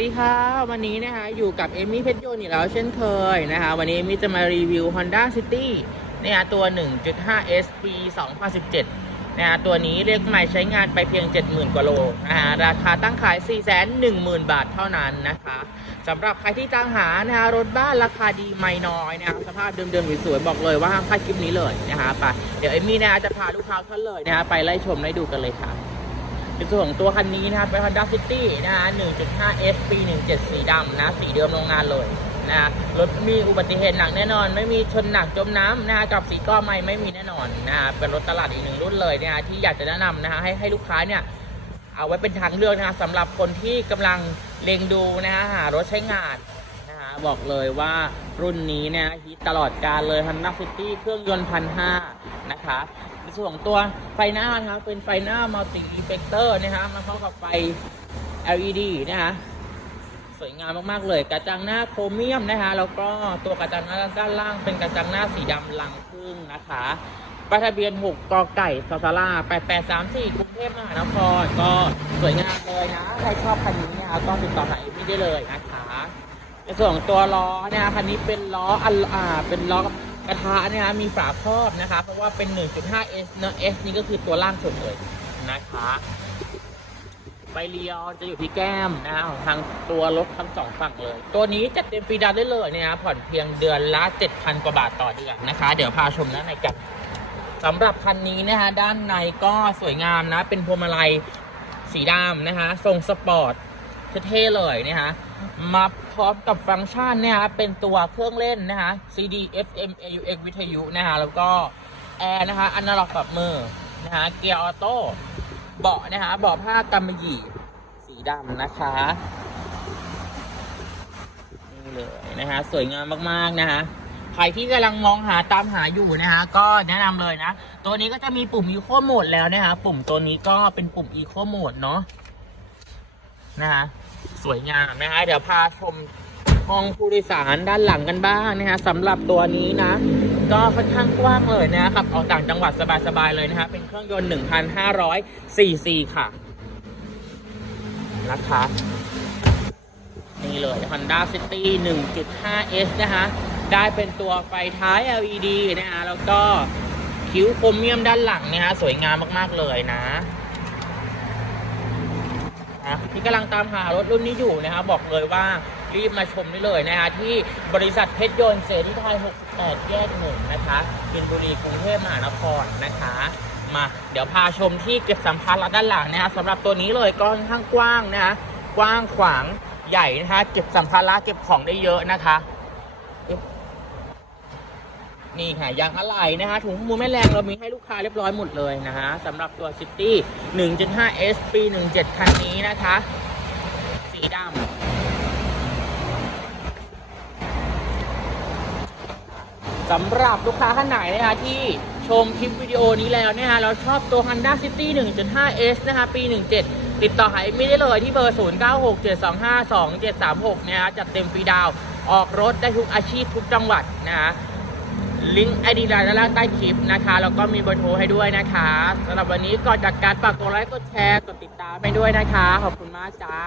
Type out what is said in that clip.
สวัสดีค่ะ วันนี้นะคะอยู่กับเอมี่เพชรยนอีกแล้วเช่นเคยนะคะ วันนี้เอมี่จะมารีวิว Honda City นะคะตัว 1.5 S ปี 2017นะคะตัวนี้เรียกใหม่ใช้งานไปเพียง 70,000 กว่าโลนะคะราคาตั้งขาย 410,000 บาทเท่านั้นนะคะสำหรับใครที่จ้างหานะคะรถบ้านราคาดีไม่น้อยนะคะสภาพเดิมๆสวยๆบอกเลยว่าห้ามพลาดคลิปนี้เลยนะคะไปเดี๋ยวเอมี่นะคะจะพาลูกค้าท่านเลยนะคะไปไล่ชมไล่ดูกันเลยค่ะ ในส่วนของตัวคันนี้นะครับเป็น Honda City นะฮะ 1.5 S ปี 17 สีดำนะ สีเดิมโรงงานเลยนะรถมีอุบัติเหตุหนักแน่นอน ไม่มีชนหนักจมน้ำนะฮะกับสีก้อไม่ไม่มีแน่นอนนะฮะเป็นรถตลาดอีกหนึ่งรุ่นเลยนะฮะที่อยากจะแนะนำนะฮะให้ให้ลูกค้าเนี่ยเอาไว้เป็นทางเลือกนะฮะสำหรับคนที่กำลังเล็งดูนะฮะหารถใช้งาน บอกเลยว่ารุ่นนี้เนี่ยฮิตตลอดการเลย Honda City เครื่องยนต์พันห้านะคะในส่วนของตัวไฟหน้านะครับเป็นไฟหน้ามัลติอีเฟกเตอร์นะฮะมาพร้อมกับไฟ LED นะฮะสวยงามมาก ๆ เลย กระจังหน้าโครเมียมนะฮะแล้วก็ตัวกระจังหน้าด้านล่างเป็นกระจังหน้าสีดำลังครึ่งนะคะป้ายทะเบียน 6กอไก่ซอซาร่า8834 กรุงเทพมหานคร ก็สวยงามเลยนะ ใครชอบคันนี้เนี่ยก็ติดต่อหาเอมี่ได้เลยนะคะ ในส่วนของตัวล้อนี่ยคันนี้เป็นล้ออ่าเป็นล้อกระทะนี่ยมีฝาครอบนะคะ เพราะว่าเป็น 1.5 S เนอะ S นี่ก็คือตัวล่างสุดเลยนะคะไฟเลี้ยวจะอยู่ที่แก้มนะของทางตัวรถทั้งสองฝั่งเลย ตัวนี้จัดเต็มฟรีดาวน์ได้เลยนะครับผ่อนเพียงเดือนละ7,000กว่าบาทต่อเดือนนะคะ เดี๋ยวพาชมด้านในกันสำหรับคันนี้นะคะด้านในก็สวยงามนะ เป็นพวงมาลัยสีดำนะคะ ทรงสปอร์ต เท่ๆเลยนะคะมาพร้อมกับฟังก์ชันเนี่ยฮะเป็นตัวเครื่องเล่นนะคะ CD FM AUX วิทยุนะคะแล้วก็แอร์นะคะอนาล็อกแบบมือนะคะเกียร์ออโต้เบาะนะคะเบาะผ้ากำมะหยี่สีดำนะคะนี่เลยนะคะสวยงามมากๆนะคะใครที่กำลังมองหาตามหาอยู่นะคะก็แนะนำเลยนะ ตัวนี้ก็จะมีปุ่ม Eco Mode แล้วนะคะปุ่มตัวนี้ก็เป็นปุ่ม Eco Mode เนาะนะคะ สวยงามนะคะเดี๋ยวพาชมห้องผู้โดยสารด้านหลังกันบ้างนะคะสำหรับตัวนี้นะ ก็ค่อนข้างกว้างเลยนะครับออกต่างจังหวัดสบายๆเลยนะคะเป็นเครื่องยนต์ 1,500ซีซีค่ะนะคะนี่เลย Honda City 1.5S นะคะได้เป็นตัวไฟท้าย LED นะคะแล้วก็คิ้วโครเมียมด้านหลังนะคะสวยงามมาก ๆ เลยนะ นะที่กำลังตามหารถรุ่นนี้อยู่นะครับบอกเลยว่ารีบมาชมได้เลยนะคะที่บริษัทเพชรยนต์เสรีไทย 68 แยกหนึ่งนะคะบินบุรีกรุงเทพมหานครนะคะมาเดี๋ยวพาชมที่เก็บสัมภาระด้านหลังนะคะสำหรับตัวนี้เลยก็ค่อนข้างกว้างนะคะกว้างขวางใหญ่นะคะเก็บสัมภาระเก็บของได้เยอะนะคะ นี่ค่ะยางอะไหล่นะคะถุงมือแม่แรงเรามีให้ลูกค้าเรียบร้อยหมดเลยนะฮะสำหรับตัว City 1.5 S ปี 17 คันนี้นะคะ สีดำสำหรับลูกค้าท่านไหนนะคะที่ชมคลิปวิดีโอนี้แล้วนะคะเราชอบตัว Honda City 1.5 S นะคะปี 17 ติดต่อหาเอมี่ได้เลยที่เบอร์ 0967252736 นะคะจัดเต็มฟรีดาว ออกรถได้ทุกอาชีพทุกจังหวัดนะคะ ลิงก์ไอดีไลน์ด้านล่างใต้คลิปนะคะแล้วก็มีเบอร์โทรให้ด้วยนะคะสำหรับวันนี้ก่อนจากการฝากกดไลค์กดแชร์กดติดตามไปด้วยนะคะ ขอบคุณมากจ้า